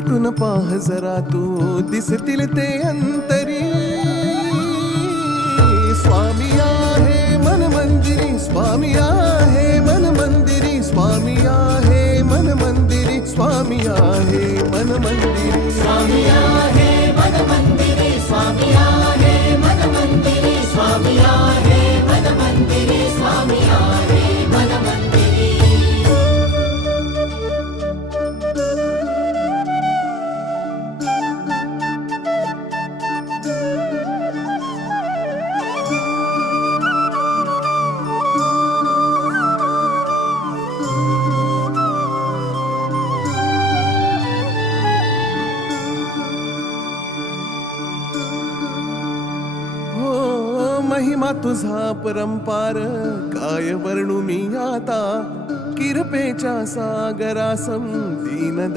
भेटून पाह जरा तू दिसतील ते अंतरी. स्वामी आहे मन मंदिरी, स्वामी आहे मन मंदिरी, स्वामी आहे मन मंदिरी, स्वामी आहे मन मंदिरी. स्वामी आहे मन मंदिरी, स्वामी आहे मन मंदिरी, स्वामी आहे मन मंदिरी, स्वामी आहे मन मंदिरी. महिमा तुझा परंपार काय वर्णू मी आता. किरपेच्या सागरासम दीन